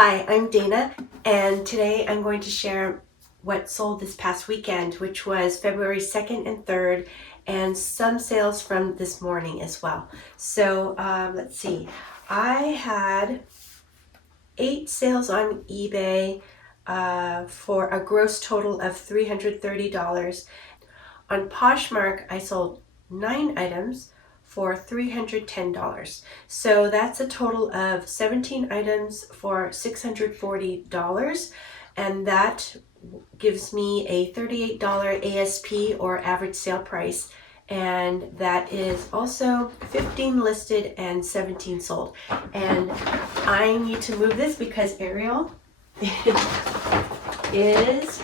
Hi, I'm Dana, and today I'm going to share what sold this past weekend, which was February 2nd and 3rd, and some sales from this morning as well. So let's see, I had 8 sales on eBay for a gross total of $330. On Poshmark, I sold 9 items for $310. So that's a total of 17 items for $640, and that gives me a $38 ASP or average sale price, and that is also 15 listed and 17 sold. And I need to move this because Ariel is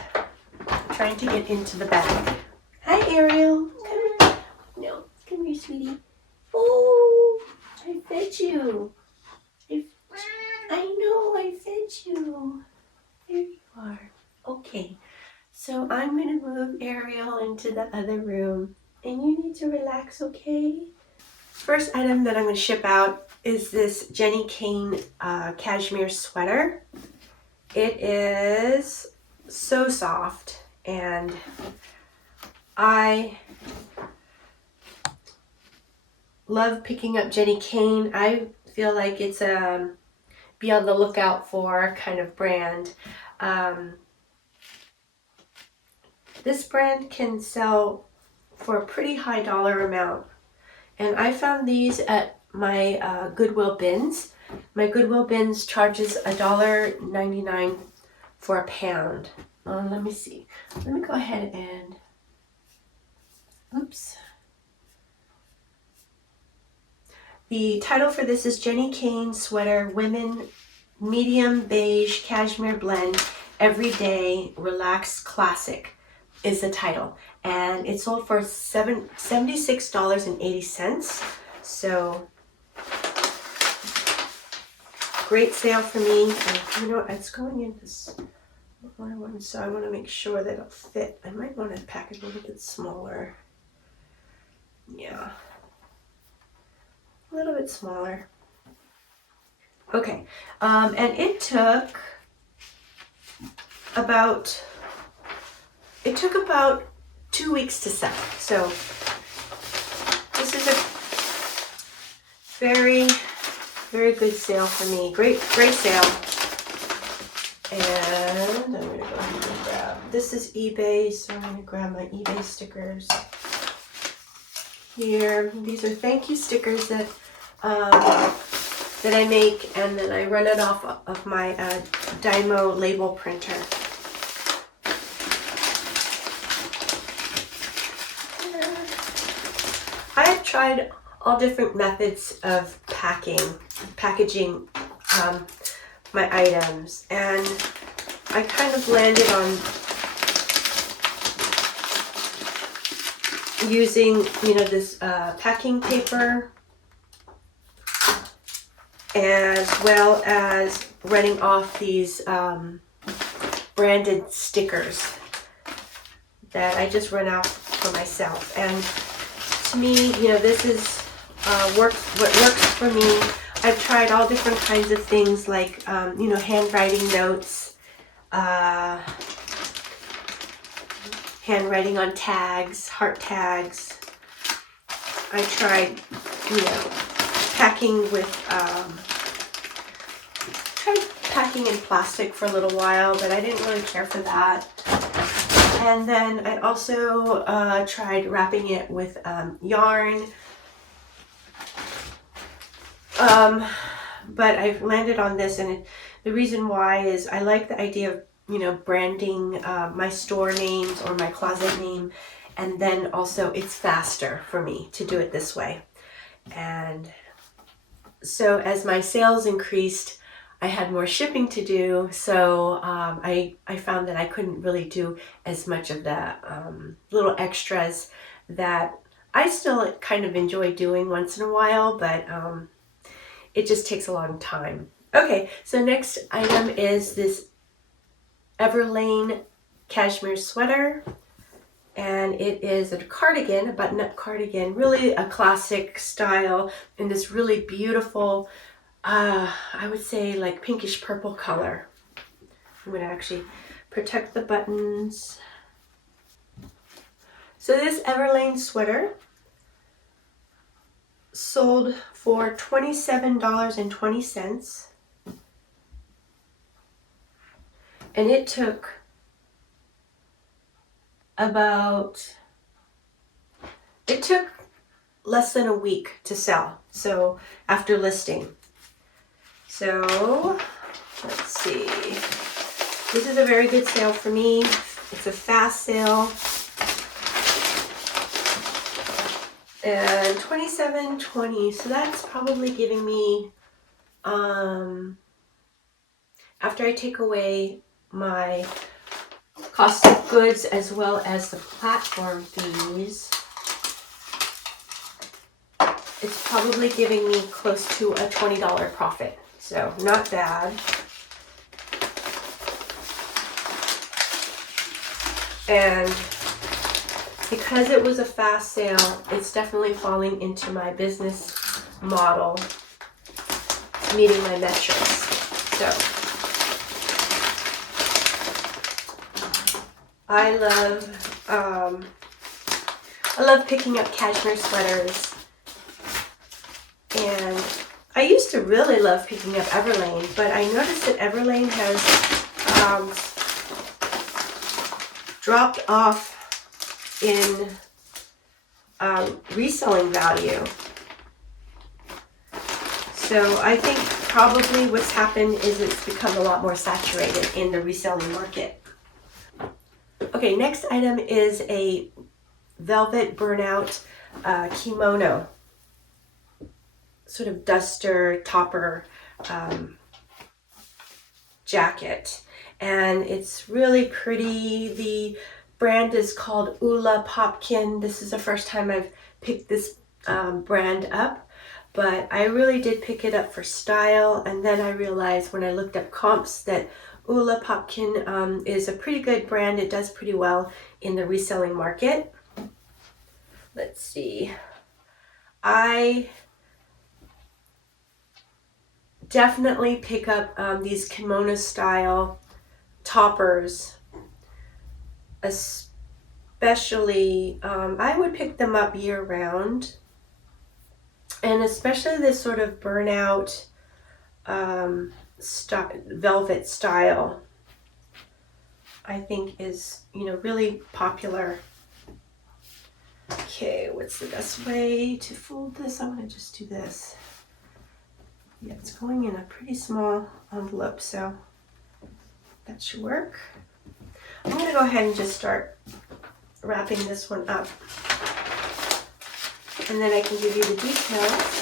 trying to get into the bag. Hi, Ariel. Come here. No, come here, sweetie. Oh, I fed you. I know, I fed you. There you are. Okay, so I'm going to move Ariel into the other room, and you need to relax, okay? First item that I'm going to ship out is this Jenny Kane cashmere sweater. It is so soft, and I love picking up Jenny Kane. I feel like it's a be on the lookout for kind of brand. This brand can sell for a pretty high dollar amount, and I found these at my Goodwill bins. My Goodwill bins charges $1.99 for a pound. Let me see. Let me go ahead and oops. The title for this is Jenny Kane Sweater Women Medium Beige Cashmere Blend Everyday Relaxed Classic is the title. And it sold for $76.80. So great sale for me. And you know what? It's going in this one, so I want to make sure that it'll fit. I might want to pack it a little bit smaller. Yeah. A little bit smaller. Okay, and it took about 2 weeks to sell. So this is a very, very good sale for me. Great sale. And I'm gonna go ahead and grab. This is eBay, so I'm gonna grab my eBay stickers here. These are thank you stickers that I make, and then I run it off of my Dymo label printer. I have tried all different methods of packaging my items, and I kind of landed on using, this packing paper, as well as running off these branded stickers that I just run out for myself. And to me, this is what works for me. I've tried all different kinds of things like, handwriting notes, handwriting on tags, heart tags. I tried, packing with, tried packing in plastic for a little while, but I didn't really care for that. And then I also tried wrapping it with yarn. But I've landed on this, and the reason why is I like the idea of, branding my store names or my closet name, and then also it's faster for me to do it this way. And so as my sales increased, I had more shipping to do, so I found that I couldn't really do as much of the little extras that I still kind of enjoy doing once in a while, but it just takes a long time. Okay, so next item is this Everlane cashmere sweater, and it is a cardigan, a button-up cardigan, really a classic style in this really beautiful I would say like pinkish purple color. I'm going to actually protect the buttons. So this Everlane sweater sold for $27.20. And it took less than a week to sell. So after listing. So let's see. This is a very good sale for me. It's a fast sale. And $27.20. So that's probably giving me, after I take away my cost of goods as well as the platform fees, it's probably giving me close to a $20 profit. So not bad. And because it was a fast sale, it's definitely falling into my business model, meeting my metrics. So I love picking up cashmere sweaters. And I used to really love picking up Everlane, but I noticed that Everlane has dropped off in reselling value. So I think probably what's happened is it's become a lot more saturated in the reselling market. Okay, next item is a velvet burnout kimono, sort of duster topper jacket, and it's really pretty. The brand is called Ula Popkin. This is the first time I've picked this brand up, but I really did pick it up for style, and then I realized when I looked up comps that Ula Popkin is a pretty good brand. It does pretty well in the reselling market. Let's see. I definitely pick up these kimono style toppers, especially I would pick them up year round, and especially this sort of burnout velvet style I think is, really popular. Okay, what's the best way to fold this? I'm going to just do this. Yeah, it's going in a pretty small envelope, so that should work. I'm going to go ahead and just start wrapping this one up, and then I can give you the details.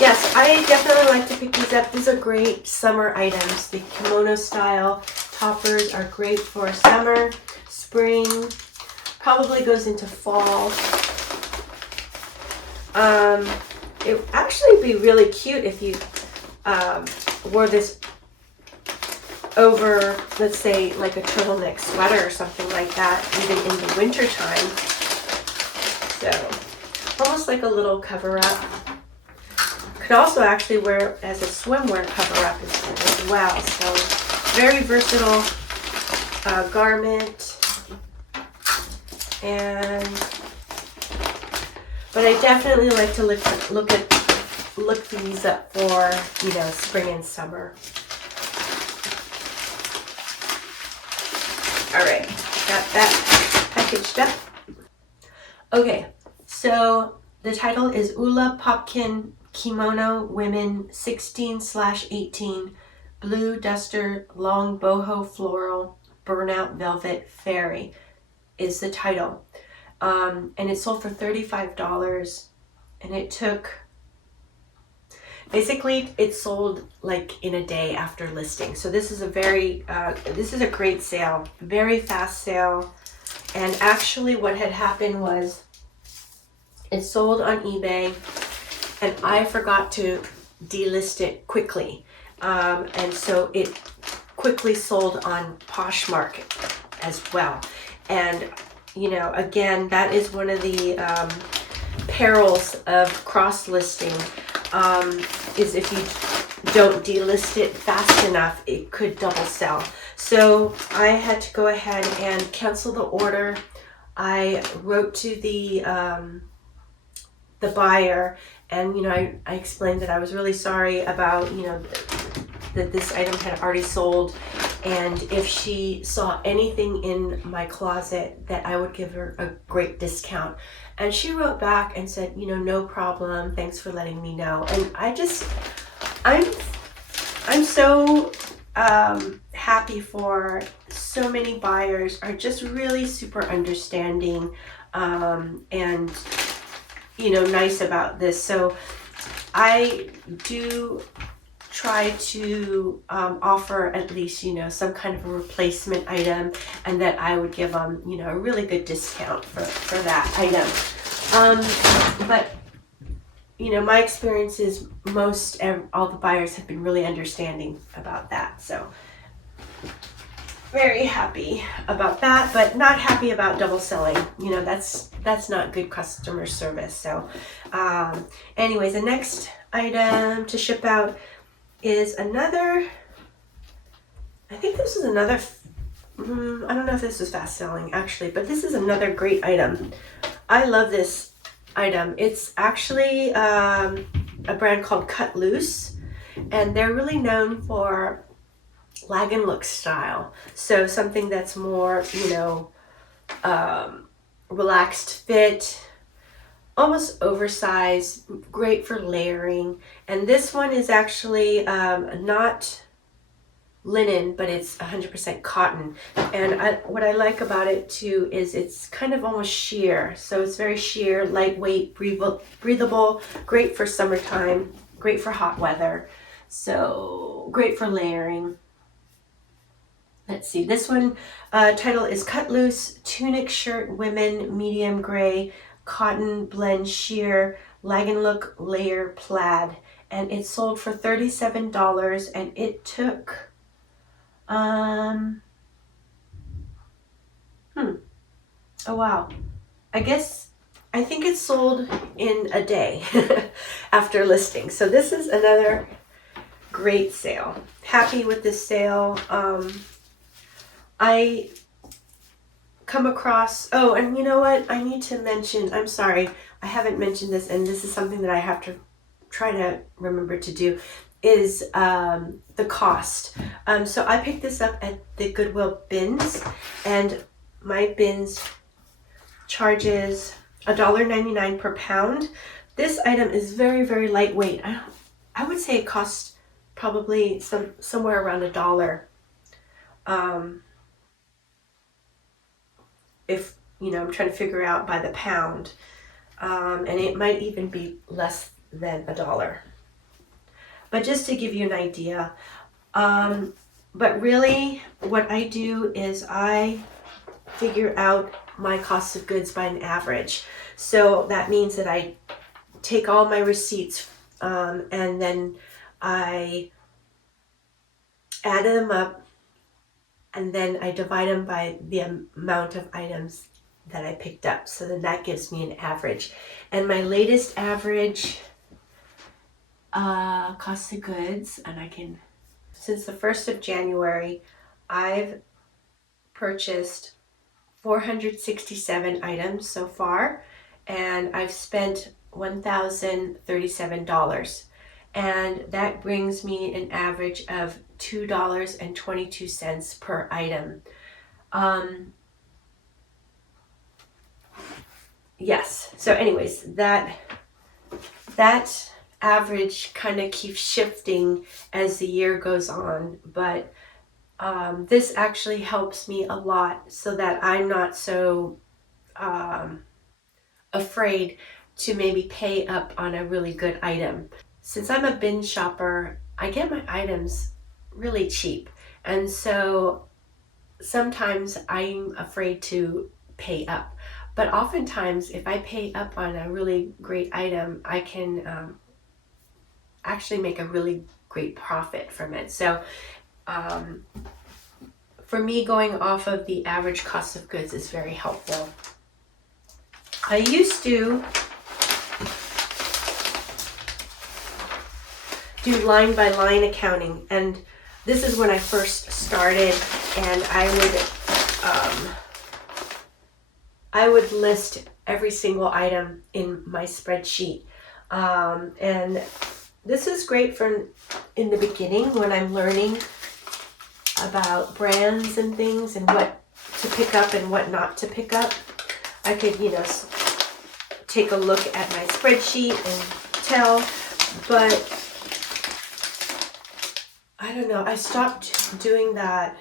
Yes, I definitely like to pick these up. These are great summer items. The kimono style toppers are great for summer, spring, probably goes into fall. It would actually be really cute if you wore this over, let's say, like a turtleneck sweater or something like that, even in the winter time. So almost like a little cover-up. Could also actually wear it as a swimwear cover-up as well. So very versatile garment. But I definitely like to look these up for spring and summer. All right, got that packaged up. Okay, so the title is Ula Popkin Kimono Women 16/18 Blue Duster Long Boho Floral Burnout Velvet Fairy is the title. And it sold for $35, and it took, basically it sold like in a day after listing. So this is a great sale, very fast sale. And actually what had happened was it sold on eBay, and I forgot to delist it quickly. And so it quickly sold on Poshmark as well. And you know, again, that is one of the perils of cross-listing, is if you don't delist it fast enough, it could double sell. So I had to go ahead and cancel the order. I wrote to the buyer, and you know, I explained that I was really sorry about, you know, that this item had already sold, and if she saw anything in my closet that I would give her a great discount. And she wrote back and said, you know, no problem, thanks for letting me know. And I'm so happy for so many buyers are just really super understanding, and you know, nice about this. So I do try to offer at least, you know, some kind of a replacement item, and that I would give them, you know, a really good discount for that item. But you know, my experience is all the buyers have been really understanding about that. So very happy about that, but not happy about double selling. You know, that's not good customer service. So anyways, the next item to ship out is another, I think this is another, I don't know if this is fast selling actually, but this is another great item. I love this item. It's actually a brand called Cut Loose, and they're really known for lag and look style. So something that's more, you know, relaxed fit, almost oversized, great for layering. And this one is actually not linen, but it's 100% cotton. And what I like about it too is it's kind of almost sheer. So it's very sheer, lightweight, breathable, great for summertime, great for hot weather. So great for layering. Let's see, this one title is Cut Loose Tunic Shirt Women Medium Gray Cotton Blend Sheer Lag and Look Layer Plaid, and it sold for $37, and it took oh wow, I think it sold in a day after listing. So this is another great sale. Happy with this sale. I come across, oh, and you know what, I need to mention, I'm sorry, I haven't mentioned this, and this is something that I have to try to remember to do, is the cost. So I picked this up at the Goodwill bins, and my bins charges $1.99 per pound. This item is very, very lightweight. I would say it costs probably somewhere around $1. If, you know, I'm trying to figure out by the pound, and it might even be less than $1. But just to give you an idea, but really what I do is I figure out my cost of goods by an average. So that means that I take all my receipts, and then I add them up, and then I divide them by the amount of items that I picked up. So then that gives me an average. And my latest average cost of goods, and I can, since the 1st of January, I've purchased 467 items so far, and I've spent $1,037. And that brings me an average of $2.22 per item. Yes, so anyways, that average kind of keeps shifting as the year goes on, but this actually helps me a lot so that I'm not so afraid to maybe pay up on a really good item. Since I'm a bin shopper, I get my items really cheap, and so sometimes I'm afraid to pay up. But oftentimes, if I pay up on a really great item, I can actually make a really great profit from it. So for me, going off of the average cost of goods is very helpful. I used to do line by line accounting, and this is when I first started, and I would list every single item in my spreadsheet, and this is great for in the beginning when I'm learning about brands and things and what to pick up and what not to pick up. I could, take a look at my spreadsheet and tell, but I don't know, I stopped doing that.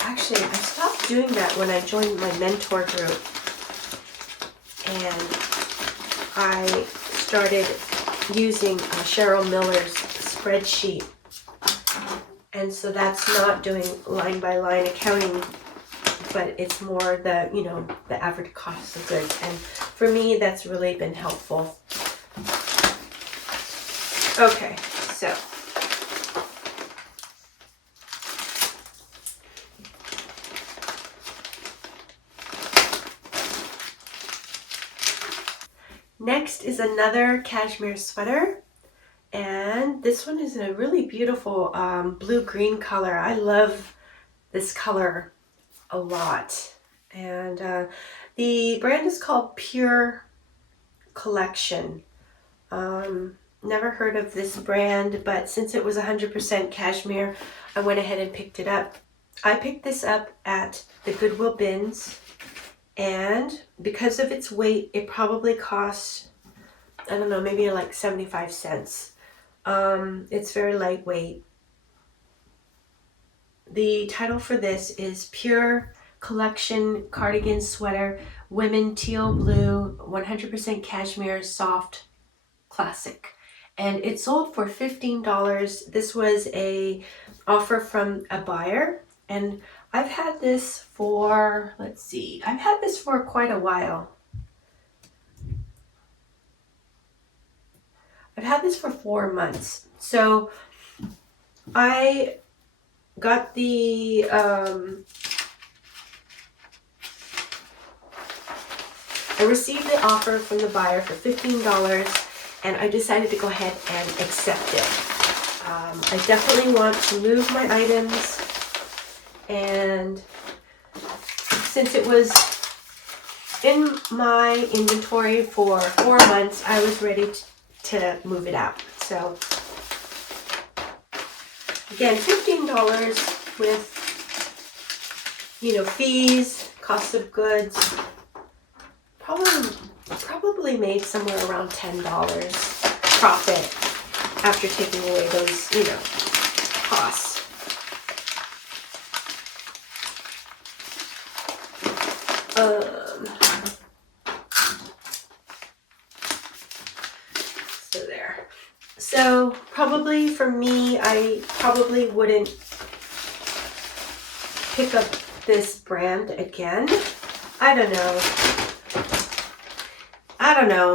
Actually, I stopped doing that when I joined my mentor group, and I started using Cheryl Miller's spreadsheet. And so that's not doing line by line accounting, but it's more the, the average cost of goods. And for me, that's really been helpful. Okay, so next is another cashmere sweater. And this one is in a really beautiful blue-green color. I love this color a lot. And the brand is called Pure Collection. Never heard of this brand, but since it was 100% cashmere, I went ahead and picked it up. I picked this up at the Goodwill bins, and because of its weight, it probably cost, I don't know, maybe like 75 cents. It's very lightweight. The title for this is Pure Collection Cardigan Sweater, Women Teal Blue, 100% Cashmere Soft Classic. And it sold for $15. This was a offer from a buyer, and I've had this for, I've had this for quite a while. I've had this for 4 months. So I got the I received the offer from the buyer for $15, and I decided to go ahead and accept it. I definitely want to move my items, and since it was in my inventory for 4 months, I was ready to move it out. So again, $15 with, fees, cost of goods, probably made somewhere around $10 profit after taking away those, costs. So there. So probably for me, I probably wouldn't pick up this brand again. I don't know.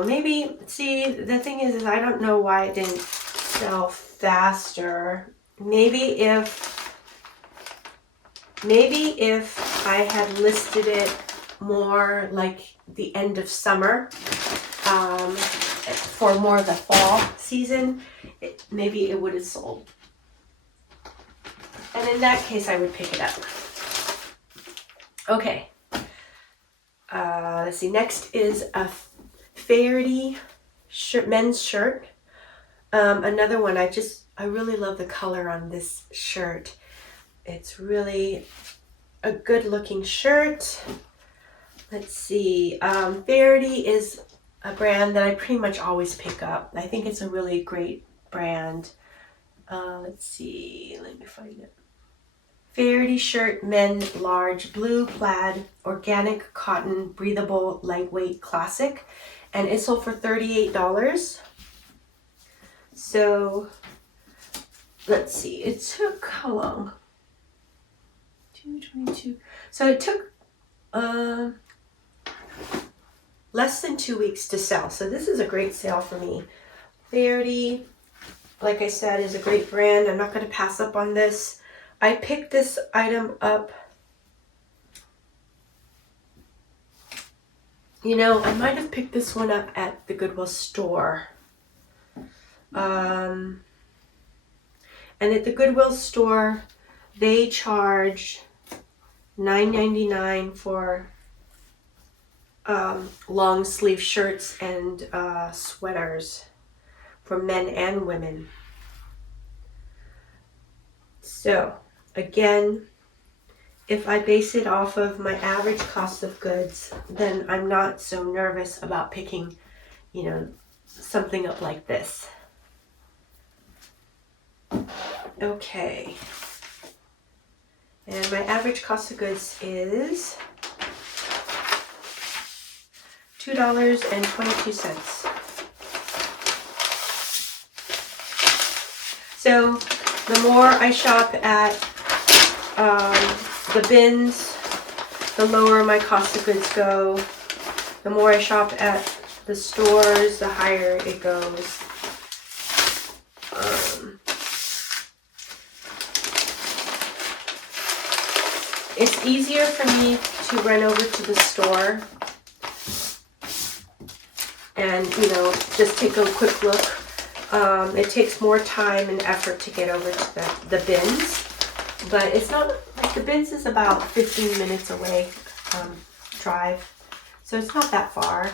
Maybe, see, the thing is I don't know why it didn't sell faster. Maybe if I had listed it more like the end of summer, for more of the fall season, maybe it would have sold. And in that case, I would pick it up. Okay. Let's see. Next is a Faherty shirt, men's shirt. Another one. I really love the color on this shirt. It's really a good looking shirt. Let's see. Faherty is a brand that I pretty much always pick up. I think it's a really great brand. Let's see. Let me find it. Faherty shirt, men large, blue plaid, organic cotton, breathable, lightweight, classic. And it sold for $38. So, let's see. It took, how long? 222. So it took less than 2 weeks to sell. So this is a great sale for me. Faherty, like I said, is a great brand. I'm not going to pass up on this. I picked this item up. You know, I might have picked this one up at the Goodwill store. And at the Goodwill store, they charge $9.99 for long sleeve shirts and sweaters for men and women. So again, if I base it off of my average cost of goods, then I'm not so nervous about picking, you know, something up like this. Okay. And my average cost of goods is $2.22. So the more I shop at the bins, the lower my cost of goods go. The more I shop at the stores, the higher it goes. It's easier for me to run over to the store and, you know, just take a quick look. It takes more time and effort to get over to the bins, but it's not, like the bins is about 15 minutes away drive, so it's not that far.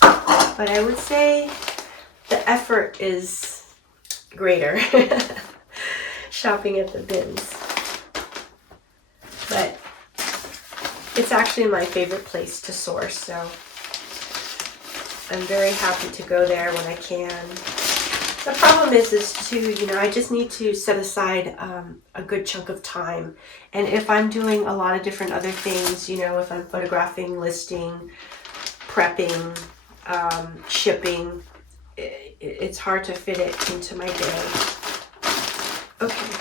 But I would say the effort is greater shopping at the bins. But it's actually my favorite place to source, so I'm very happy to go there when I can. The problem is too, you know, I just need to set aside a good chunk of time. And if I'm doing a lot of different other things, you know, if I'm photographing, listing, prepping, shipping, it's hard to fit it into my day. Okay.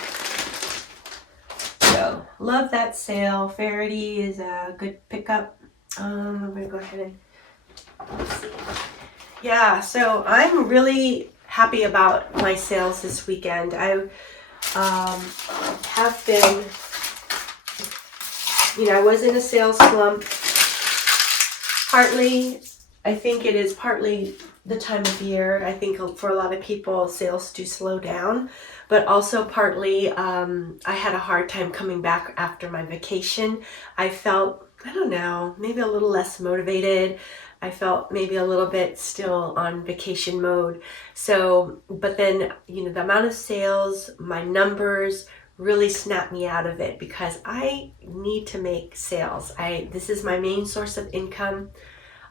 So, love that sale. Faraday is a good pickup. I'm going to go ahead and let's see. Yeah, so I'm really happy about my sales this weekend. I have been, you know, I was in a sales slump. Partly, I think it is partly the time of year. I think for a lot of people, sales do slow down. But also partly, I had a hard time coming back after my vacation. I felt, I don't know, maybe a little less motivated. I felt maybe a little bit still on vacation mode. So, but then, you know, the amount of sales, my numbers really snapped me out of it because I need to make sales. This is my main source of income.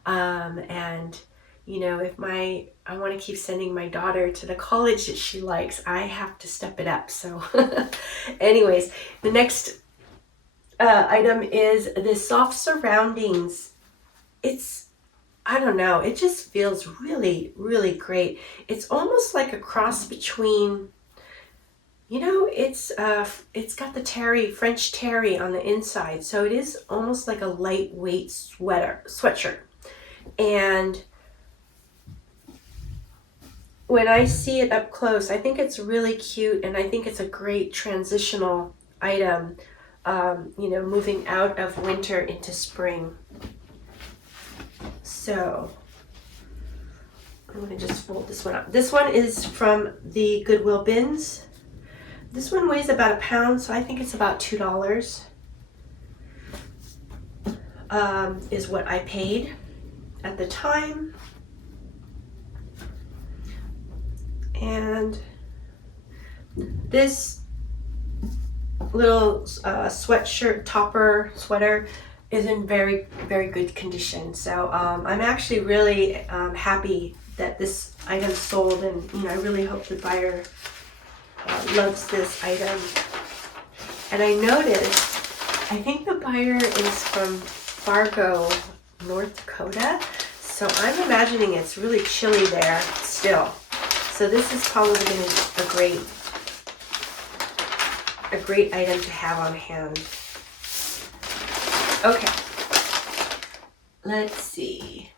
And you know, if I want to keep sending my daughter to the college that she likes, I have to step it up. So anyways, the next item is the soft surroundings. It's, I don't know, it just feels really, really great. It's almost like a cross between, you know, it's got the French terry on the inside. So it is almost like a lightweight sweatshirt. And when I see it up close, I think it's really cute, and I think it's a great transitional item, you know, moving out of winter into spring. So I'm going to just fold this one up. This one is from the Goodwill bins. This one weighs about a pound, so I think it's about $2 is what I paid at the time. And this little sweater is in very, very good condition. So I'm actually really happy that this item sold, and you know, I really hope the buyer loves this item. And I noticed, I think the buyer is from Fargo, North Dakota. So I'm imagining it's really chilly there still. So this is probably going to be a great item to have on hand. Okay, let's see.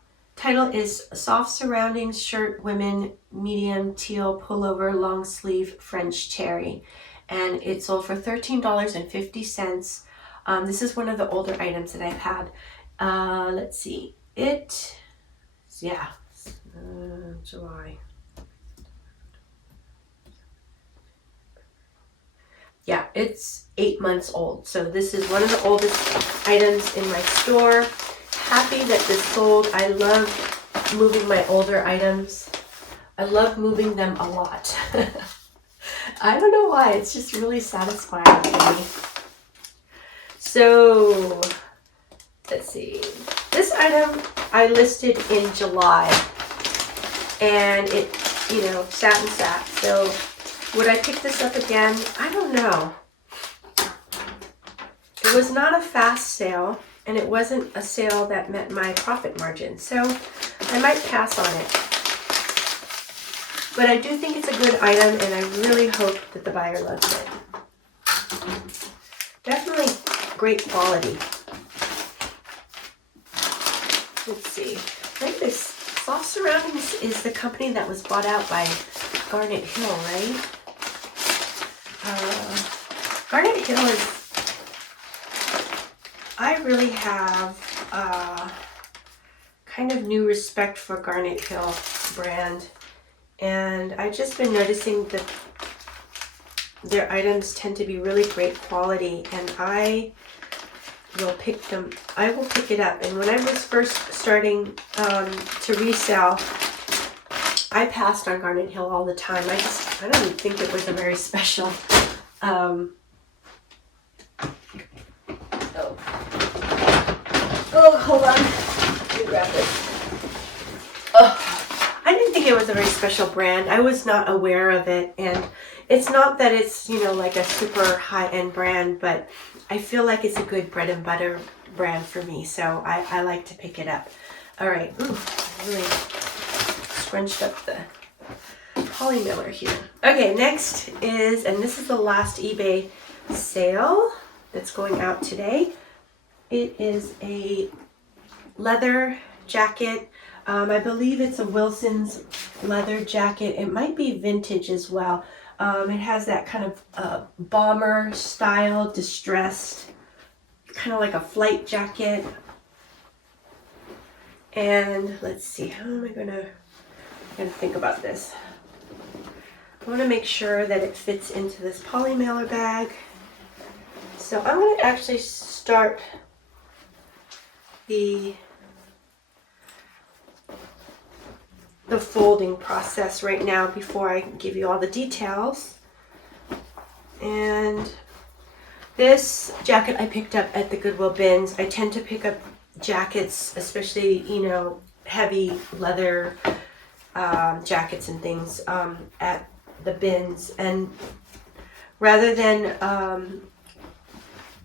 title is Soft Surroundings Shirt Women Medium Teal Pullover Long Sleeve French Terry. And it sold for $13.50. This is one of the older items that I've had. Let's see. July. Yeah, it's 8 months old. So this is one of the oldest items in my store. Happy that this sold. I love moving my older items. I love moving them a lot. I don't know why. It's just really satisfying for me. So, let's see. This item I listed in July. And it, sat and sat. So, would I pick this up again? I don't know. It was not a fast sale, and it wasn't a sale that met my profit margin. So, I might pass on it. But I do think it's a good item, and I really hope that the buyer loves it. Definitely great quality. Let's see. I think this Soft Surroundings is the company that was bought out by Garnet Hill, right? Garnet Hill is... I really have kind of new respect for Garnet Hill brand. And I've just been noticing that their items tend to be really great quality, and I will pick it up. And when I was first starting to resell, I passed on Garnet Hill all the time. I don't even think it was a very special hold on. Let me grab this. I didn't think it was a very special brand. I was not aware of it, and it's not that it's, like a super high-end brand, but I feel like it's a good bread and butter brand for me, so I like to pick it up. All right. Ooh, I really scrunched up the poly mailer here. Okay, next is, and this is the last eBay sale that's going out today. It is a leather jacket. I believe it's a Wilson's leather jacket. It might be vintage as well. It has that kind of bomber style, distressed, kind of like a flight jacket. And let's see, how am I gonna think about this? I want to make sure that it fits into this poly mailer bag. So I'm going to actually start the folding process right now before I give you all the details. And this jacket I picked up at the Goodwill bins. I tend to pick up jackets, especially, heavy leather jackets and things at the bins. And rather than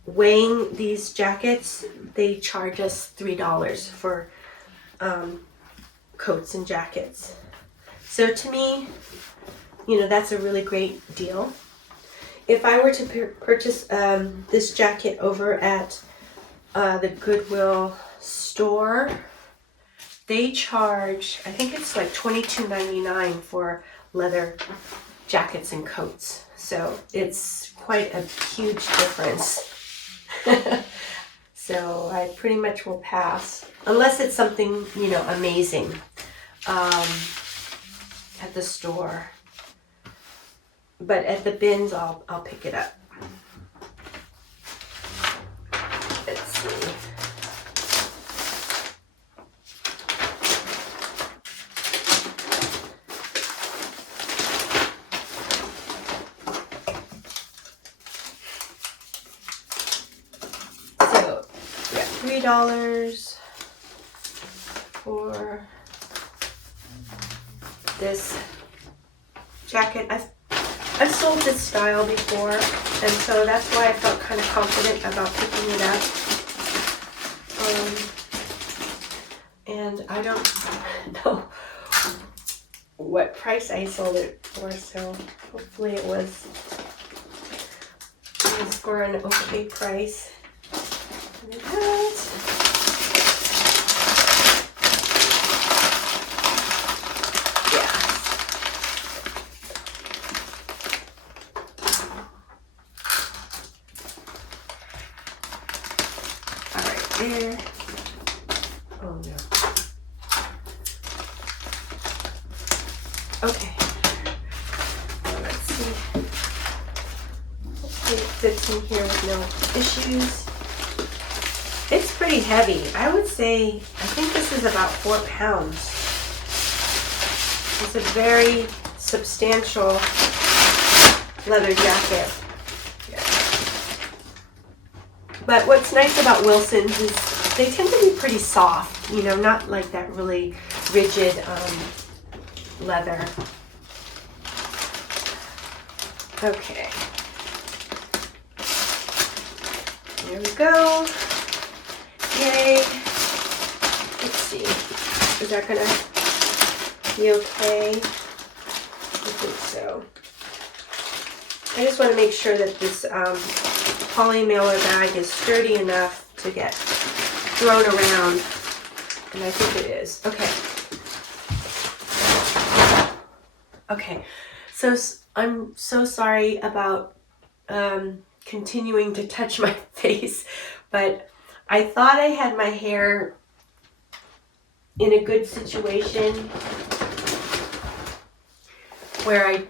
weighing these jackets, they charge us $3 for coats and jackets. So to me, that's a really great deal. If I were to purchase this jacket over at the Goodwill store, they charge, I think it's like $22.99 for leather jackets and coats. So it's quite a huge difference. So I pretty much will pass, unless it's something, amazing at the store. But at the bins, I'll pick it up. Let's see. So, yeah, $3 for this jacket. I've sold this style before, and so that's why I felt kind of confident about picking it up. And I don't know what price I sold it for, so hopefully it was for an okay price. And that. Okay. Let's see. Hopefully it fits in here with no issues. It's pretty heavy. I would say, I think this is about 4 pounds. It's a very substantial leather jacket. Yeah. But what's nice about Wilson's is they tend to be pretty soft, you know, not like that really rigid leather. Okay. There we go. Yay. Let's see. Is that gonna be okay? I think so. I just want to make sure that this poly mailer bag is sturdy enough to get thrown around. And I think it is. Okay. Okay. So I'm so sorry about continuing to touch my face, but I thought I had my hair in a good situation where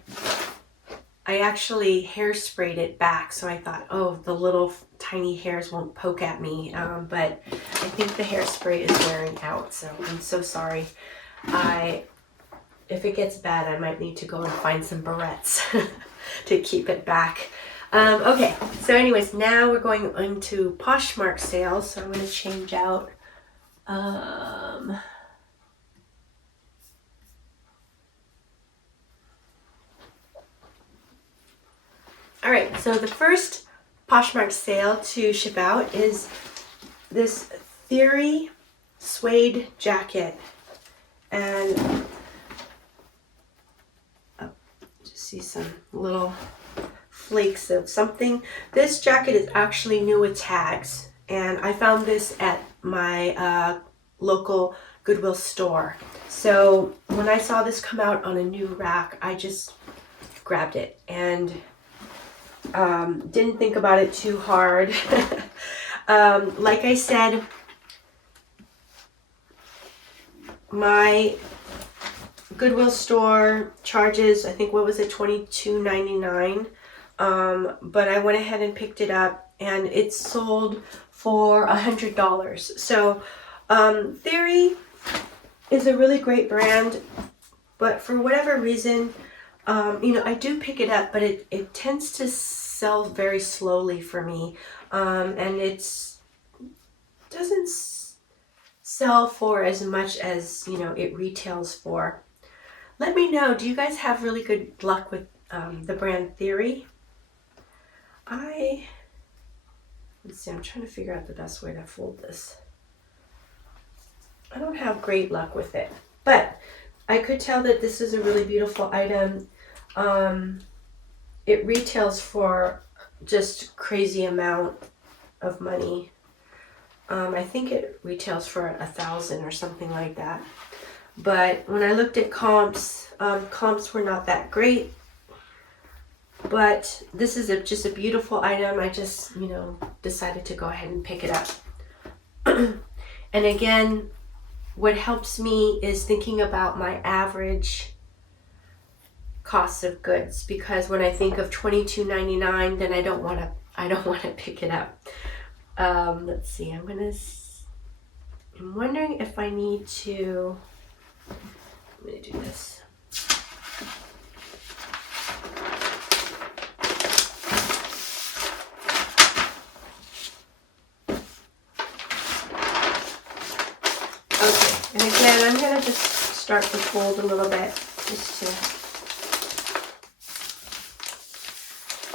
I actually hairsprayed it back, so I thought, oh, the little tiny hairs won't poke at me, but I think the hairspray is wearing out, so I'm so sorry. If it gets bad, I might need to go and find some barrettes to keep it back. Okay, so anyways, now we're going into Poshmark sales, so I'm going to change out. All right, so the first Poshmark sale to ship out is this Theory suede jacket, and just see some little flakes of something. This jacket is actually new with tags, and I found this at my local Goodwill store. So when I saw this come out on a new rack, I just grabbed it and didn't think about it too hard. Like I said, my Goodwill store charges, I think, what was it, $22.99, but I went ahead and picked it up, and it's sold for $100. So Theory is a really great brand, but for whatever reason, you know, I do pick it up, but it tends to sell very slowly for me, and it doesn't sell for as much as, you know, it retails for. Let me know, do you guys have really good luck with the brand Theory? Let's see, I'm trying to figure out the best way to fold this. I don't have great luck with it, but I could tell that this is a really beautiful item. It retails for just crazy amount of money. I think it retails for $1,000 or something like that. But when I looked at comps, comps were not that great. But this is just a beautiful item. I just, you know, decided to go ahead and pick it up. And again, what helps me is thinking about my average cost of goods, because when I think of $22.99, then I don't want to pick it up. Let's see. I'm wondering if I need to. I'm gonna do this. Okay, and again, I'm gonna just start to fold a little bit, just to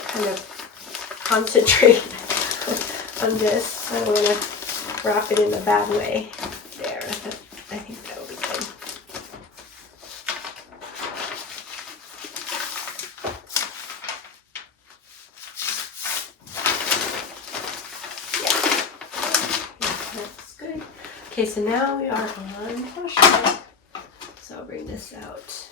kind of concentrate on this. I don't want to wrap it in a bad way. There, I think that'll be good. Yeah, that's good. Okay, so now we are on Poshmark. So I'll bring this out.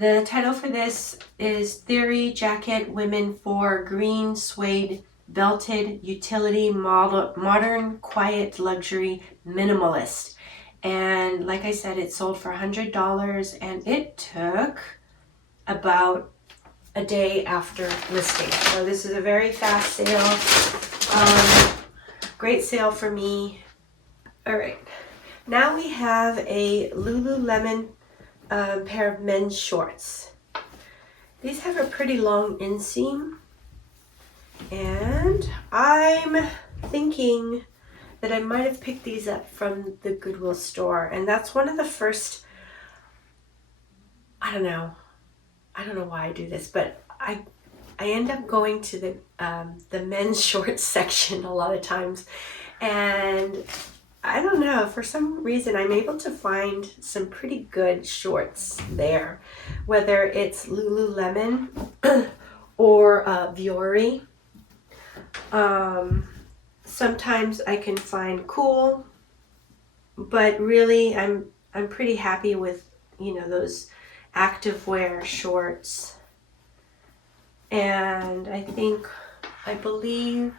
The title for this is Theory Jacket Women for Green Suede Belted Utility Modern Quiet Luxury Minimalist. And like I said, it sold for $100 and it took about a day after listing. So this is a very fast sale. Great sale for me. All right, now we have a Lululemon pair of men's shorts. These have a pretty long inseam, and I'm thinking that I might have picked these up from the Goodwill store, and that's one of the first, I don't know why I do this, but I end up going to the men's shorts section a lot of times, and I don't know, for some reason I'm able to find some pretty good shorts there, whether it's Lululemon or Vuori. Sometimes I can find cool, but really I'm pretty happy with, you know, those activewear shorts. And I believe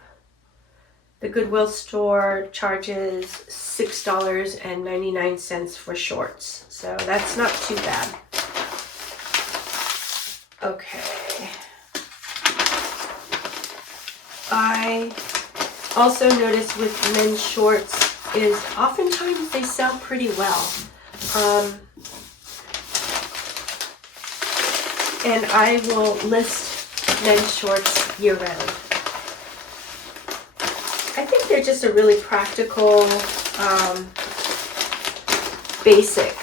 the Goodwill store charges $6.99 for shorts, so that's not too bad. Okay. I also notice with men's shorts is oftentimes they sell pretty well. And I will list men's shorts year round. I think they're just a really practical basic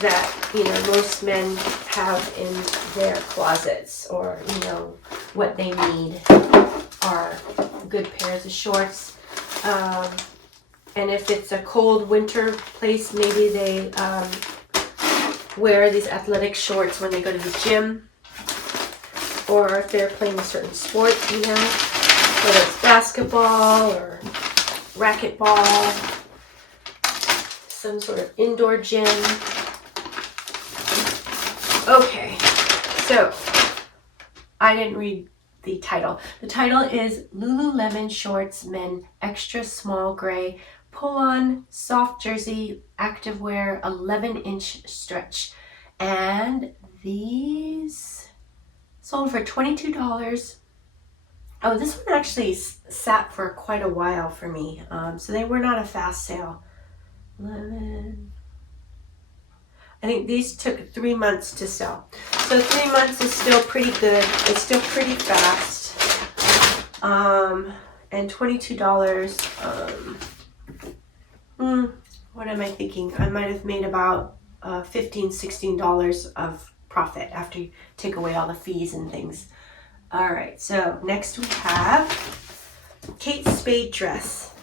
that, you know, most men have in their closets, or, you know, what they need are good pairs of shorts. And if it's a cold winter place, maybe they wear these athletic shorts when they go to the gym, or if they're playing a certain sport, you know, whether it's basketball or racquetball, some sort of indoor gym. Okay, so I didn't read the title. The title is Lululemon Shorts Men Extra Small Gray Pull-On Soft Jersey Activewear 11-inch Stretch. And these sold for $22. Oh, this one actually sat for quite a while for me, so they were not a fast sale. 11. I think these took 3 months to sell. So 3 months is still pretty good. It's still pretty fast. And $22. What am I thinking? I might have made about $15, $16 of profit after you take away all the fees and things. All right, so next we have Kate Spade dress.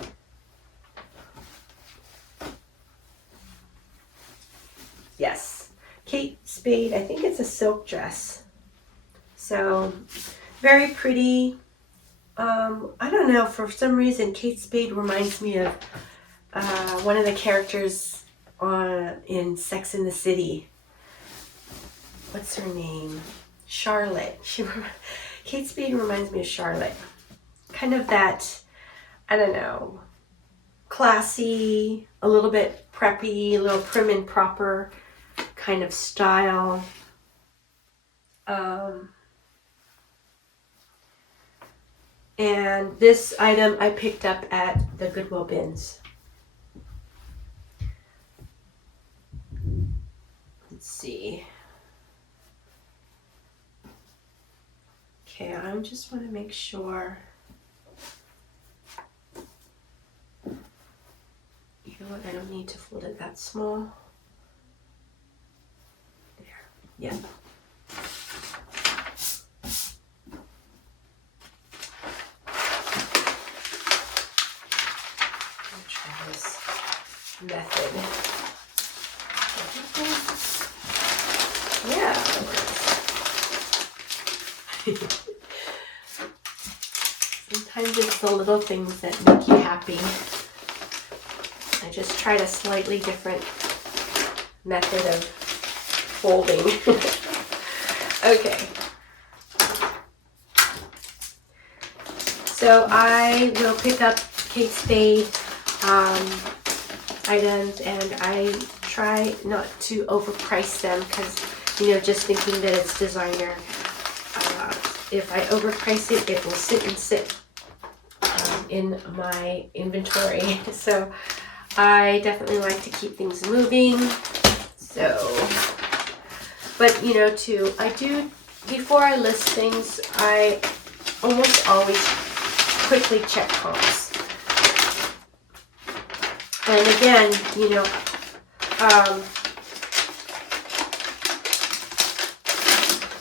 Yes, Kate Spade, I think it's a silk dress. So very pretty. I don't know, for some reason Kate Spade reminds me of one of the characters in Sex and the City. What's her name? Charlotte. Kate Spade reminds me of Charlotte. Kind of that, I don't know, classy, a little bit preppy, a little prim and proper kind of style. And this item I picked up at the Goodwill bins. Let's see. Okay, I just want to make sure. You know what? I don't need to fold it that small. There. Yeah. Try this method. Yeah, that works. Sometimes it's the little things that make you happy. I just tried a slightly different method of folding. Okay. So I will pick up Kate Spade items, and I try not to overprice them because, you know, just thinking that it's designer. If I overprice it, it will sit in my inventory. So I definitely like to keep things moving. So, but you know, before I list things, I almost always quickly check comps. And again, you know,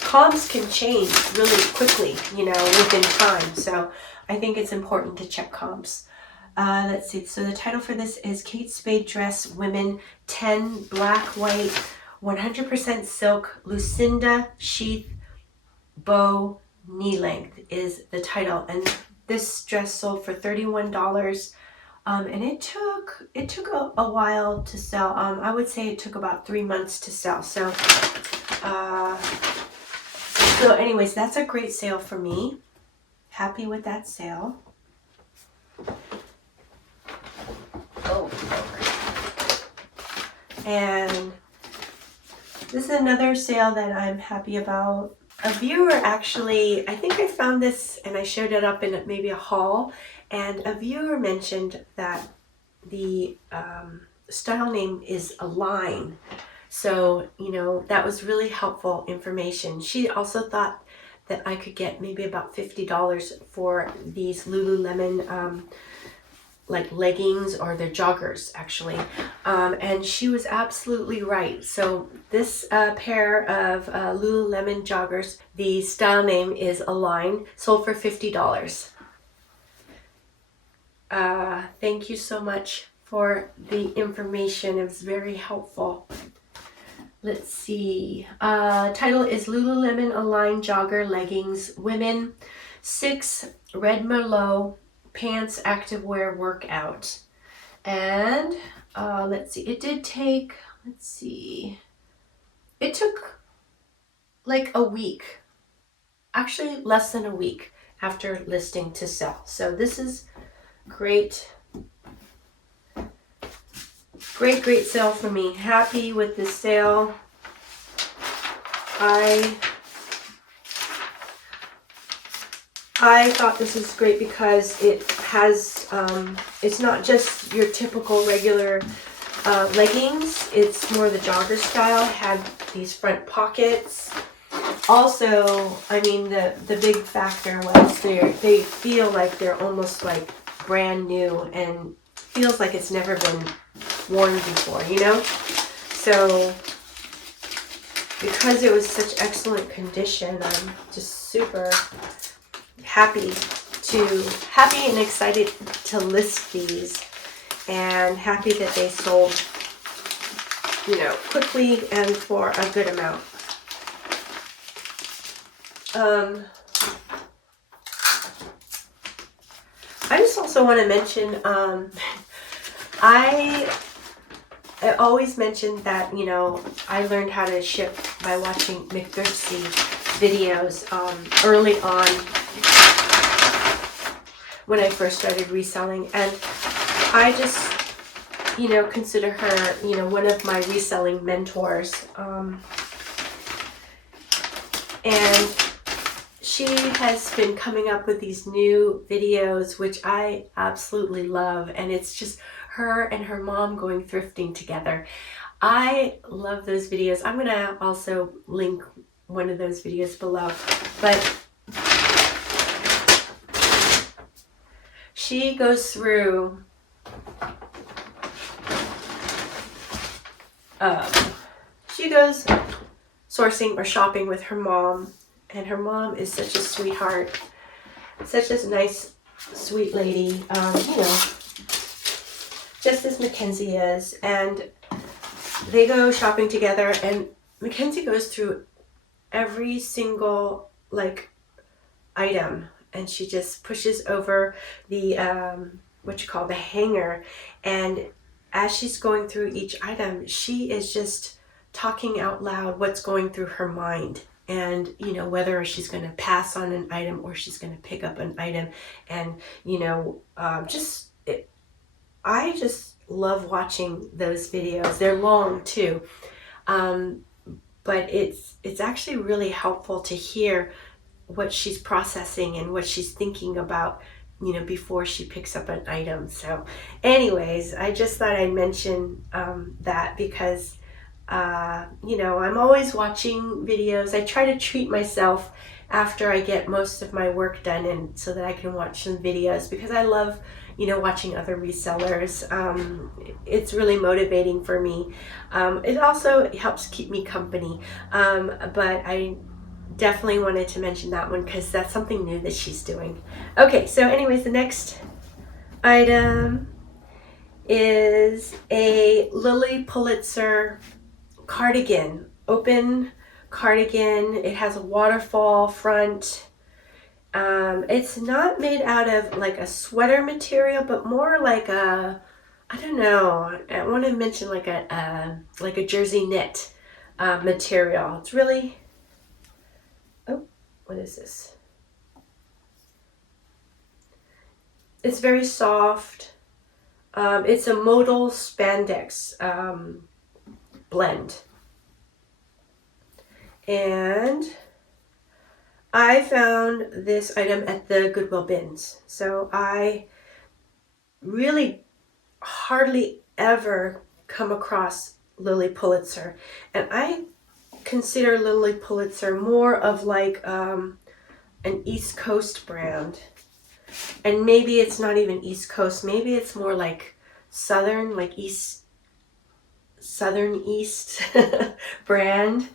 comps can change really quickly, you know, within time. So I think it's important to check comps. Let's see. So the title for this is Kate Spade Dress Women 10 Black White 100% Silk Lucinda Sheath Bow Knee Length is the title. And this dress sold for $31. And it took a while to sell. I would say it took about 3 months to sell. So anyways, that's a great sale for me. Happy with that sale. Oh, and this is another sale that I'm happy about. A viewer actually, I think I found this and I showed it up in maybe a haul, and a viewer mentioned that the style name is Align. So, you know, that was really helpful information. She also thought that I could get maybe about $50 for these Lululemon like leggings, or they're joggers actually, and she was absolutely right. So this pair of Lululemon joggers, the style name is Align, sold for $50. Thank you so much for the information. It was very helpful. Let's see. Title is Lululemon Align Jogger Leggings Women 6 Red Merlot Pants Activewear Workout. And let's see. It took like a week. Actually, less than a week after listing to sell. So this is great. Great sale for me. Happy with this sale. I thought this was great because it has, it's not just your typical regular leggings. It's more the jogger style. It had these front pockets. Also, I mean, the big factor was they feel like they're almost like brand new and feels like it's never been worn before, you know? So because it was such excellent condition, I'm just super happy and excited to list these, and happy that they sold, you know, quickly and for a good amount. I just also want to mention, I always mention that, you know, I learned how to ship by watching McThrifty videos early on when I first started reselling, and I just, you know, consider her, you know, one of my reselling mentors. And she has been coming up with these new videos, which I absolutely love, and it's just her and her mom going thrifting together. I love those videos. I'm gonna also link one of those videos below, but she goes through she goes sourcing or shopping with her mom, and her mom is such a sweetheart, such a nice, sweet lady, you know, just as Mackenzie is. And they go shopping together, and Mackenzie goes through every single like item, and she just pushes over the the hanger, and as she's going through each item, she is just talking out loud what's going through her mind. and whether she's going to pass on an item or she's going to pick up an item. And I just love watching those videos. They're long too, but it's actually really helpful to hear what she's processing and what she's thinking about before she picks up an item. So anyways, I just thought I'd mention that because I'm always watching videos. I try to treat myself after I get most of my work done, and so that I can watch some videos, because I love watching other resellers. It's really motivating for me. It also helps keep me company, but I definitely wanted to mention that one because that's something new that she's doing. Okay, so anyways, the next item is a Lily Pulitzer cardigan, open cardigan. It has a waterfall front. It's not made out of like a sweater material, but more like a, I don't know, I want to mention like a jersey knit material. It's really, oh, what is this? It's very soft. It's a modal spandex blend. And I found this item at the Goodwill bins. So I really hardly ever come across Lily Pulitzer. And I consider Lily Pulitzer more of like an East Coast brand. And maybe it's not even East Coast. Maybe it's more like Southern, like Southern East brand.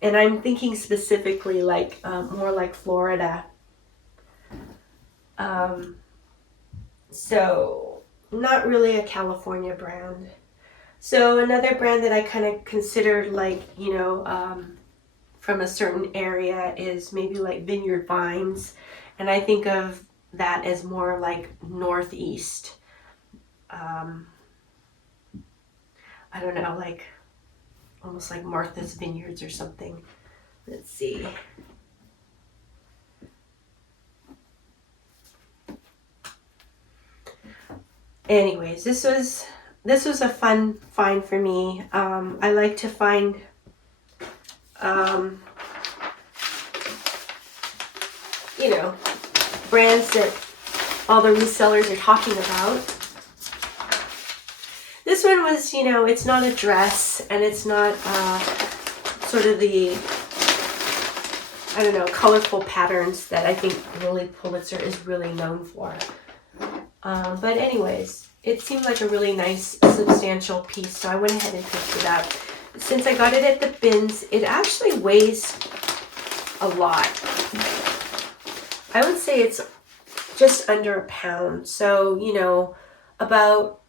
And I'm thinking specifically like more like Florida. So not really a California brand. So another brand that I kind of considered like, from a certain area is maybe like Vineyard Vines. And I think of that as more like Northeast. I don't know, like almost like Martha's Vineyards or something. Let's see. Anyways, this was a fun find for me. I like to find brands that all the resellers are talking about. This one was, it's not a dress, and it's not sort of the, I don't know, colorful patterns that I think Lily Pulitzer is really known for. But anyways, it seemed like a really nice, substantial piece, so I went ahead and picked it up. Since I got it at the bins, it actually weighs a lot. I would say it's just under a pound, so, about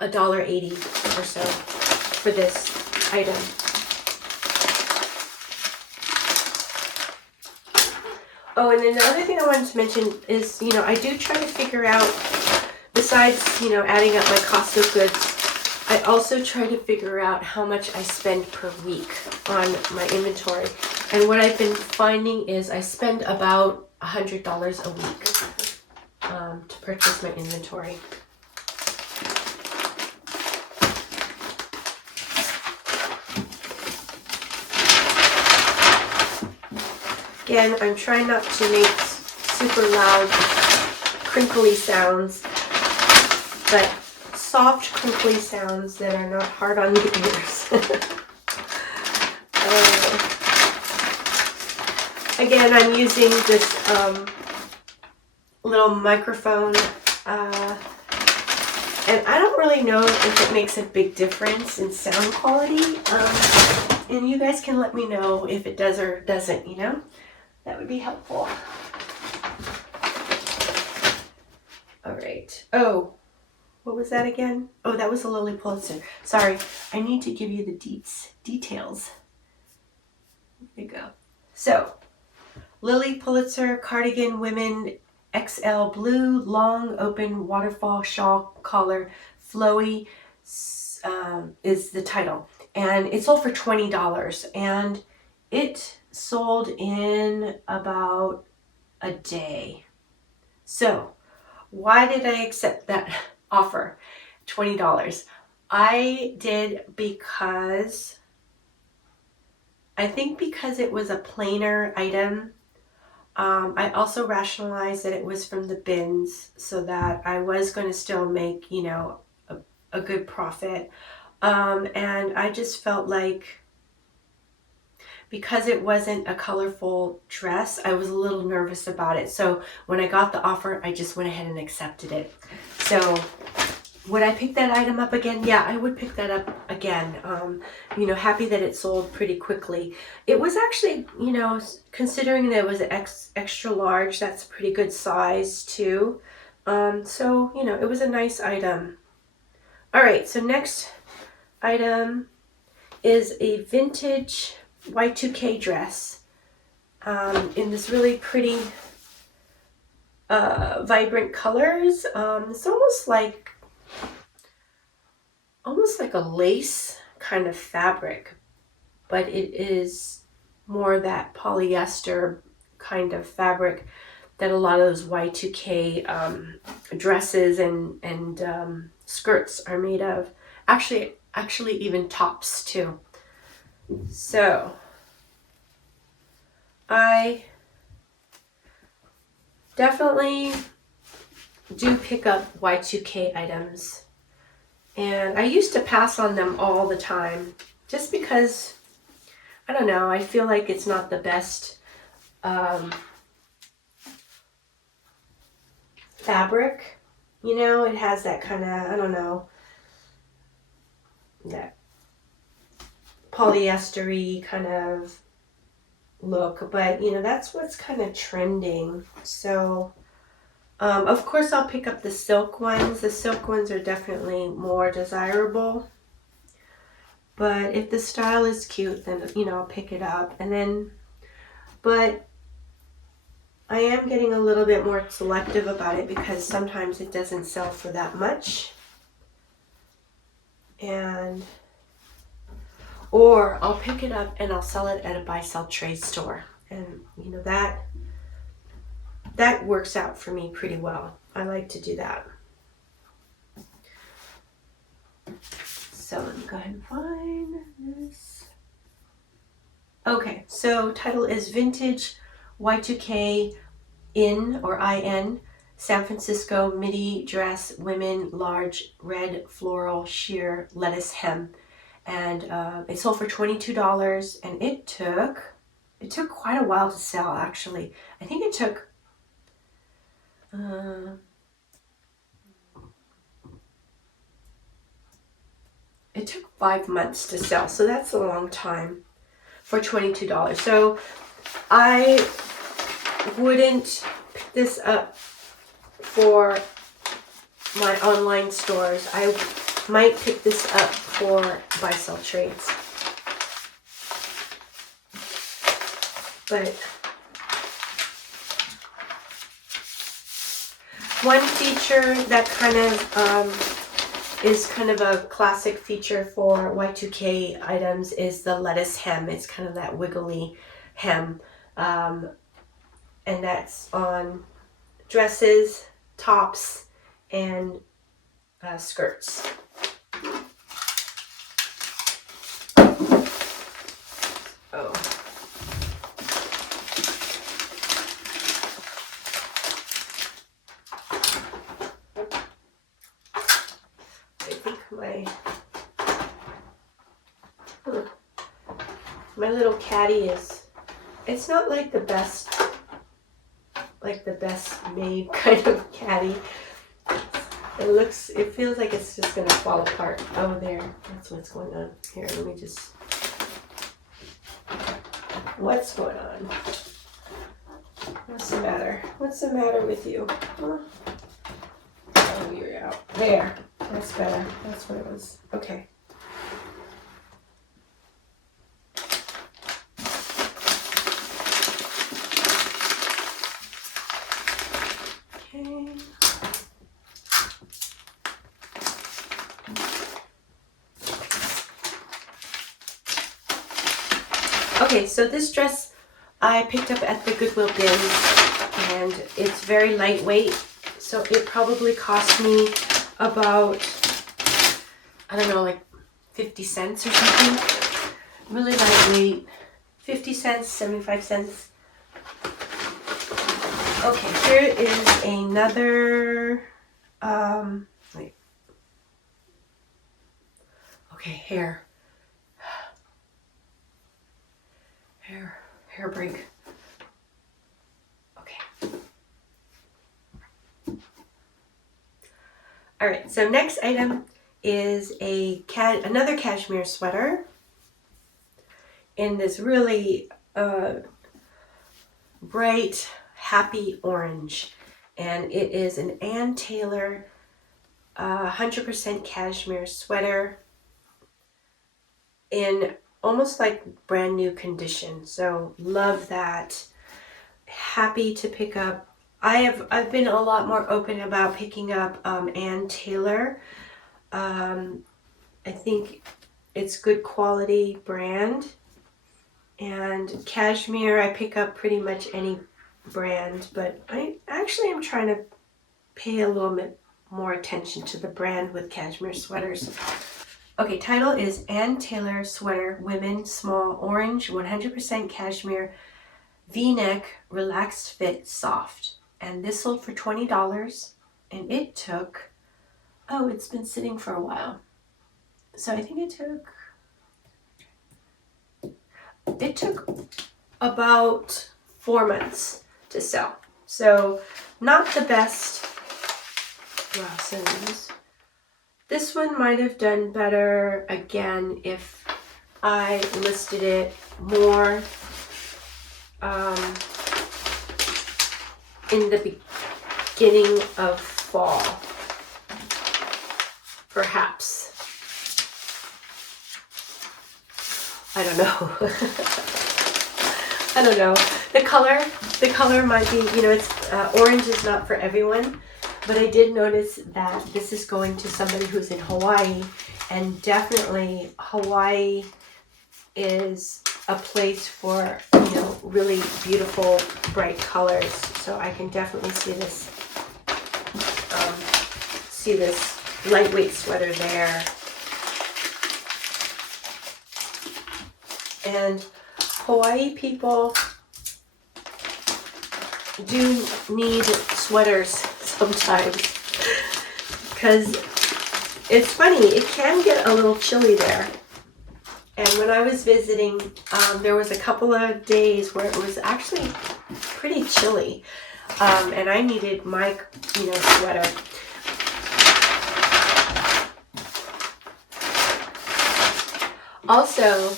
$1.80 or so for this item. Oh, and then the other thing I wanted to mention is, I do try to figure out, besides, adding up my cost of goods, I also try to figure out how much I spend per week on my inventory. And what I've been finding is I spend about $100 a week to purchase my inventory. Again, I'm trying not to make super loud, crinkly sounds, but soft, crinkly sounds that are not hard on the ears. Again, I'm using this little microphone, and I don't really know if it makes a big difference in sound quality, and you guys can let me know if it does or doesn't, That would be helpful. All right. Oh, what was that again? Oh, that was a Lily Pulitzer. Sorry, I need to give you the details. There you go. So, Lily Pulitzer cardigan women XL blue, long open waterfall shawl collar, flowy is the title. And it sold for $20. And it sold in about a day. So why did I accept that offer? $20. I did because I think because it was a plainer item. I also rationalized that it was from the bins, so that I was going to still make, you know, a good profit. And I just felt like because it wasn't a colorful dress, I was a little nervous about it. So when I got the offer, I just went ahead and accepted it. So would I pick that item up again? Yeah, I would pick that up again. You know, happy that it sold pretty quickly. It was actually, you know, considering that it was extra large, that's a pretty good size too. So, you know, it was a nice item. All right, so next item is a vintage Y2K dress in this really pretty vibrant colors. It's almost like a lace kind of fabric, but it is more that polyester kind of fabric that a lot of those Y2K dresses and skirts are made of. Actually even tops too. So I definitely do pick up Y2K items. And I used to pass on them all the time just because, I don't know, I feel like it's not the best fabric. You know, it has that kind of, I don't know, that polyester-y kind of look. But, you know, that's what's kind of trending. So, of course, I'll pick up the silk ones. The silk ones are definitely more desirable. But if the style is cute, then, you know, I'll pick it up. And then, but I am getting a little bit more selective about it because sometimes it doesn't sell for that much. Or I'll pick it up and I'll sell it at a buy-sell trade store. And, you know, that works out for me pretty well. I like to do that. So let me go ahead and find this. Okay, so title is Vintage Y2K In or IN San Francisco Midi Dress Women Large Red Floral Sheer Lettuce Hem. And it sold for $22, and it took quite a while to sell, actually. I think it took it took 5 months to sell, so that's a long time for $22. So I wouldn't pick this up for my online stores. I might pick this up for buy-sell trades. But one feature that kind of is kind of a classic feature for Y2K items is the lettuce hem. It's kind of that wiggly hem. And that's on dresses, tops, and skirts. Oh. I think my little caddy is, it's not like the best made kind of caddy. It feels like it's just gonna fall apart. Oh, there, that's what's going on. Here, let me just, what's going on? What's the matter? What's the matter with you? Huh? Oh, you're out. There, that's better. That's what it was. Okay. Okay. Okay, so this dress I picked up at the Goodwill bins, and it's very lightweight, so it probably cost me about, I don't know, like 50 cents or something. Really lightweight. 50 cents, 75 cents. Okay, here is another, wait. Okay, hair break. Okay. All right, so next item is another cashmere sweater in this really bright, happy orange. And it is an Ann Taylor 100% cashmere sweater in almost like brand new condition. So love that. Happy to pick up. I've been a lot more open about picking up Ann Taylor. I think it's good quality brand. And cashmere, I pick up pretty much any brand, but I actually am trying to pay a little bit more attention to the brand with cashmere sweaters. Okay, title is Ann Taylor Sweater Women Small Orange 100% Cashmere V-neck relaxed fit soft. And this sold for $20, and it took, oh, it's been sitting for a while. So I think it took about 4 months to sell. So not the best glasses. This one might have done better again if I listed it more in the beginning of fall, perhaps. I don't know. I don't know. The color might be, it's orange is not for everyone, but I did notice that this is going to somebody who's in Hawaii, and definitely Hawaii is a place for, really beautiful, bright colors. So I can definitely see this lightweight sweater there. And Hawaii people do need sweaters sometimes, because it's funny, it can get a little chilly there. And when I was visiting, there was a couple of days where it was actually pretty chilly, and I needed my, sweater. Also,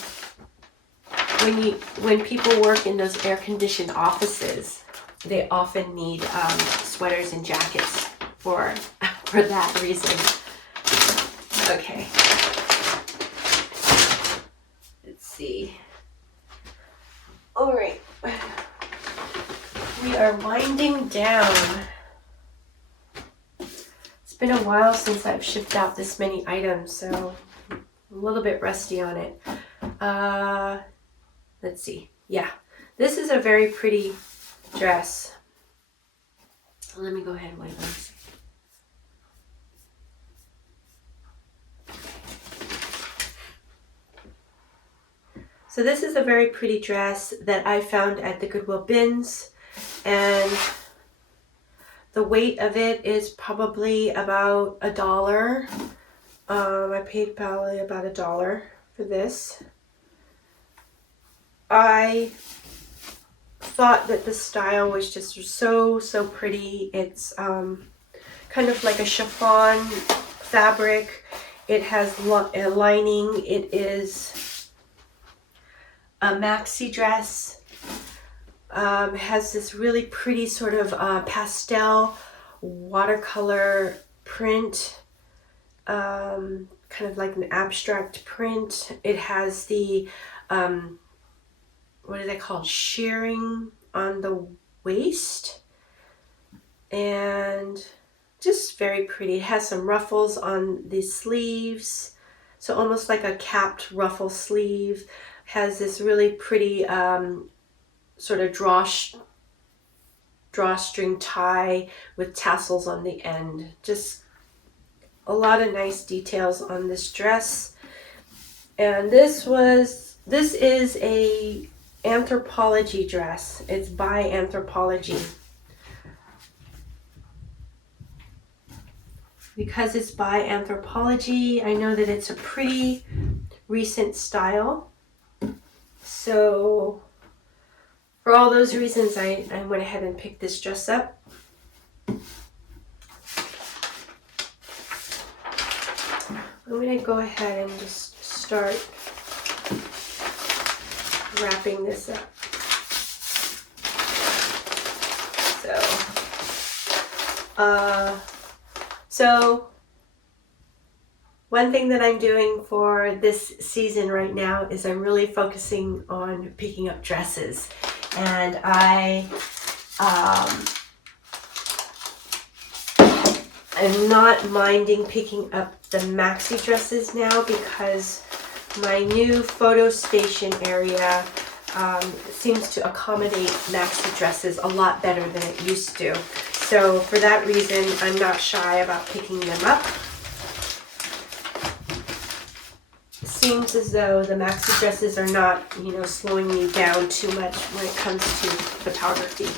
when people work in those air-conditioned offices, they often need sweaters and jackets for that reason. Okay. Let's see. All right. We are winding down. It's been a while since I've shipped out this many items, so I'm a little bit rusty on it. Let's see. Yeah, this is a very pretty dress. Let me go ahead and wait one second. So this is a very pretty dress that I found at the Goodwill bins, and the weight of it is probably about $1. I paid probably about $1 for this. I thought that the style was just so pretty. It's kind of like a chiffon fabric. It has a lining. It is a maxi dress. Has this really pretty sort of pastel watercolor print, kind of like an abstract print. It has the what are they called, shearing on the waist, and just very pretty. It has some ruffles on the sleeves, so almost like a capped ruffle sleeve. has this really pretty sort of drawstring tie with tassels on the end. Just a lot of nice details on this dress. And this is a Anthropologie dress. It's by Anthropologie. Because it's by Anthropologie, I know that it's a pretty recent style. So for all those reasons, I went ahead and picked this dress up. I'm going to go ahead and just start wrapping this up. So one thing that I'm doing for this season right now is I'm really focusing on picking up dresses. And I'm not minding picking up the maxi dresses now because my new photo station area seems to accommodate maxi dresses a lot better than it used to. So for that reason, I'm not shy about picking them up. It seems as though the maxi dresses are not, slowing me down too much when it comes to photography.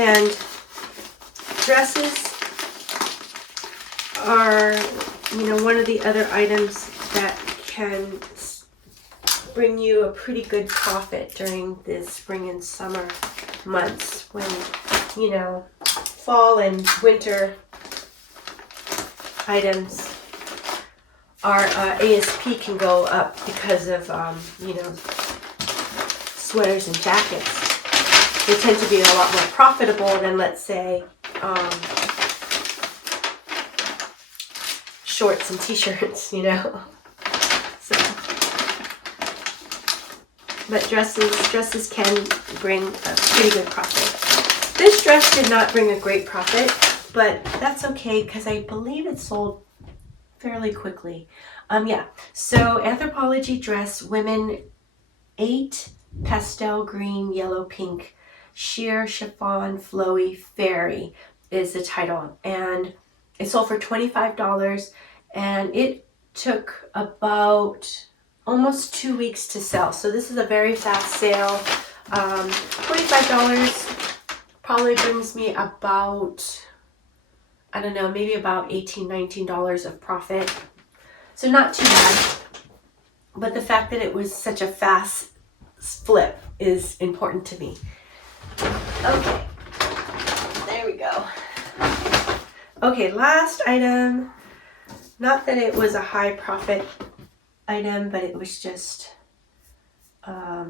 And dresses are, one of the other items that can bring you a pretty good profit during the spring and summer months when, fall and winter items, our ASP can go up because of, sweaters and jackets. They tend to be a lot more profitable than, let's say, shorts and t-shirts, So, but dresses can bring a pretty good profit. This dress did not bring a great profit, but that's okay because I believe it sold fairly quickly. So Anthropologie dress, women 8, pastel green, yellow, pink, sheer chiffon, flowy, fairy is the title. And it sold for $25 and it took about almost 2 weeks to sell. So this is a very fast sale. $25 probably brings me about, I don't know, maybe about $18, $19 of profit. So not too bad. But the fact that it was such a fast flip is important to me. Okay, there we go. Okay, last item. Not that it was a high profit item, but it was just a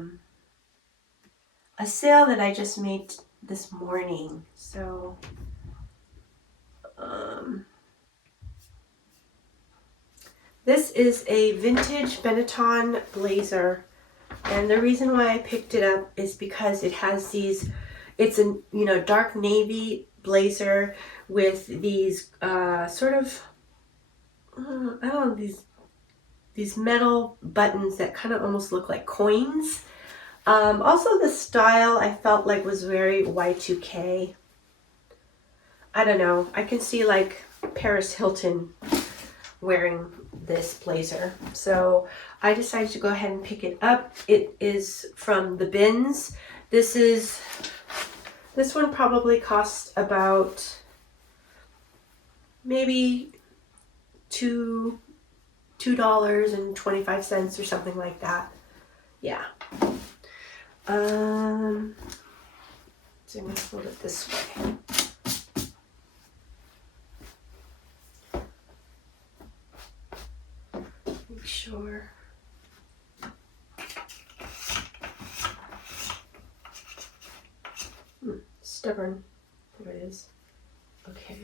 sale that I just made this morning. So this is a vintage Benetton blazer, and the reason why I picked it up is because it has these, it's a dark navy blazer with these sort of I don't know, these metal buttons that kind of almost look like coins. Also the style I felt like was very Y2K. I don't know, I can see like Paris Hilton wearing this blazer. So I decided to go ahead and pick it up. It is from the bins. This one probably cost about maybe $2.25 or something like that. Yeah. So I'm gonna fold it this way. Make sure. Stubborn. There it is. Okay.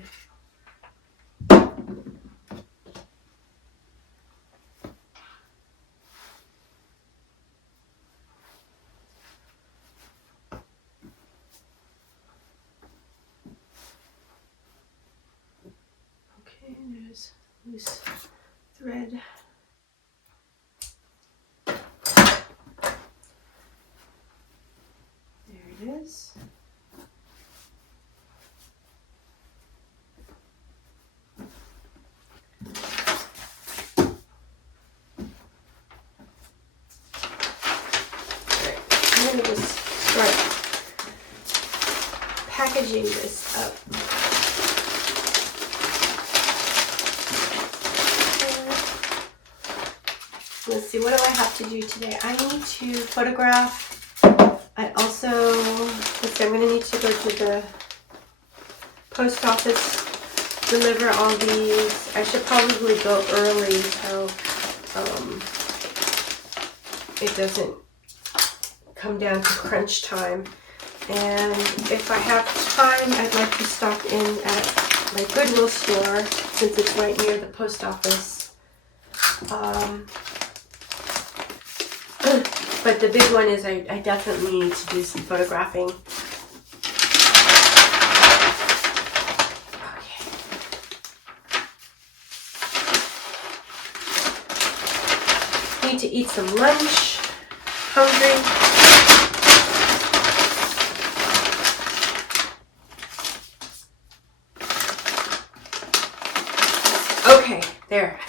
Okay, there's loose thread. going to just start packaging this up. Let's see, what do I have to do today? I need to photograph. I also, let's see, I'm going to need to go to the post office, deliver all these. I should probably go early so it doesn't come down to crunch time. And if I have time, I'd like to stop in at my Goodwill store since it's right near the post office. But the big one is I definitely need to do some photographing. Okay. Need to eat some lunch. Hungry. Okay, there.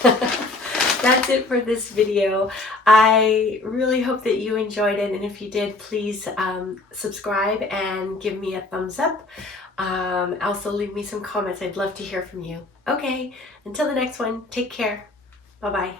That's it for this video. I really hope that you enjoyed it, and if you did, please subscribe and give me a thumbs up. Also leave me some comments. I'd love to hear from you. Okay, until the next one, take care. Bye-bye.